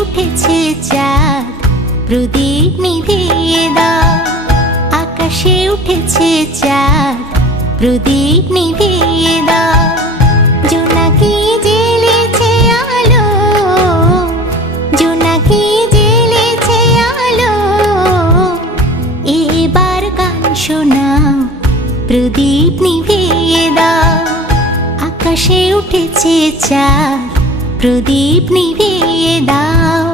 উঠেছে চাঁদ, প্রদীপ নিভিয়ে দাও। আকাশে উঠেছে চাঁদ, প্রদীপ নিভিয়ে দাও। জোনাকি জ্বেলেছে আলো, জোনাকি জ্বেলেছে আলো। এবার গান শোনাও, প্রদীপ নিভিয়ে দাও। আকাশে উঠেছে চাঁদ, প্রদীপ নিভিয়ে দাও।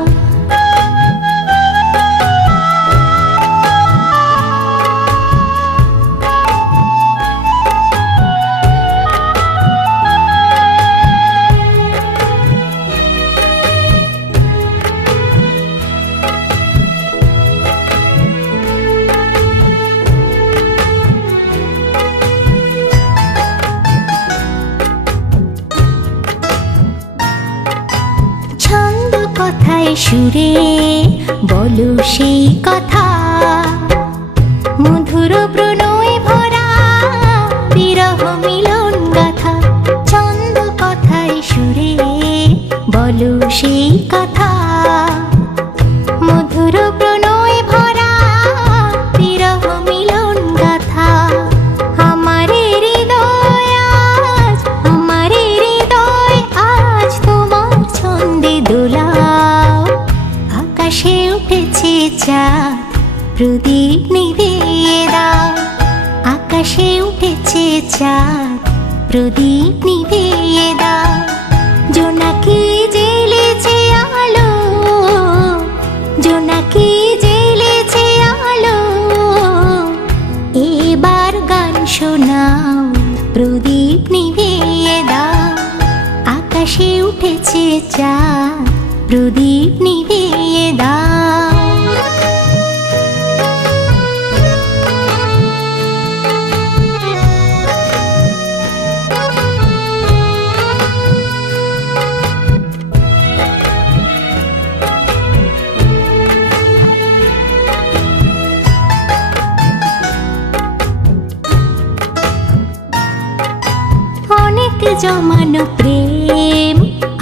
কথায় সুরে বলো সেই কথা, মধুর প্রণয় ভরা বিরহ মিলন গাথা। ছন্দ কথায় সুরে বলো সেই কথা, মধুর প্রণয় ভরা বিরহ মিলন গাথা। আমার হৃদয় আজ, আমার হৃদয় আজ তোমার ছন্দে দোলা। আকাশে উঠেছে চাঁদ, প্রদীপ নিভিয়ে দাও। আকাশে উঠেছে চাঁদ, প্রদীপ নিভিয়ে দাও। জোনাকি জ্বেলেছে আলো, জোনাকি জ্বেলেছে আলো। এবার গান শোনাও, প্রদীপ নিভিয়ে দাও। আকাশে উঠেছে চাঁদ, প্রদীপ নিভিয়ে দাও। অনেক জমানো প্রেম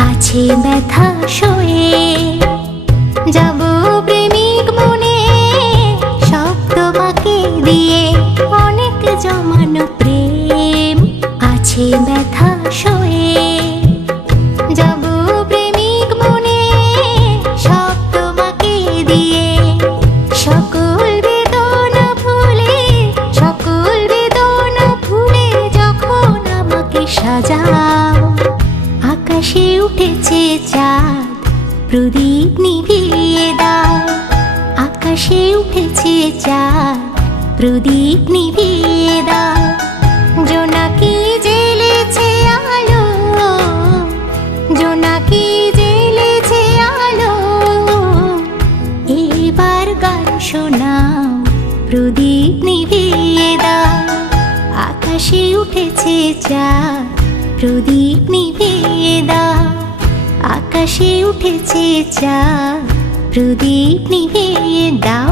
আছে ব্যথা সয়ে, যাব প্রেমিক মনে সব তোমাকে দিয়ে। অনেক জমানো প্রেম আছে ব্যথা সয়ে, যাব প্রেমিক মনে সব তোমাকে দিয়ে। সকল বেদনা ভুলে, সকল বেদনা ভুলে যখন আমাকে সাজাও। আকাশে উঠেছে চাঁদ, প্রদীপ নিভিয়ে দাও। আকাশে উঠেছে চাঁদ, প্রদীপ নিভিয়ে দাও। জোনাকি জ্বেলেছে আলো, জোনাকি জ্বেলেছে আলো। এবার গান শোনাও, প্রদীপ নিভিয়ে দাও। আকাশে উঠেছে চাঁদ, প্রদীপ নিভিয়ে দাও। আকাশে উঠেছে চাঁদ, প্রদীপ নিভিয়ে দাও।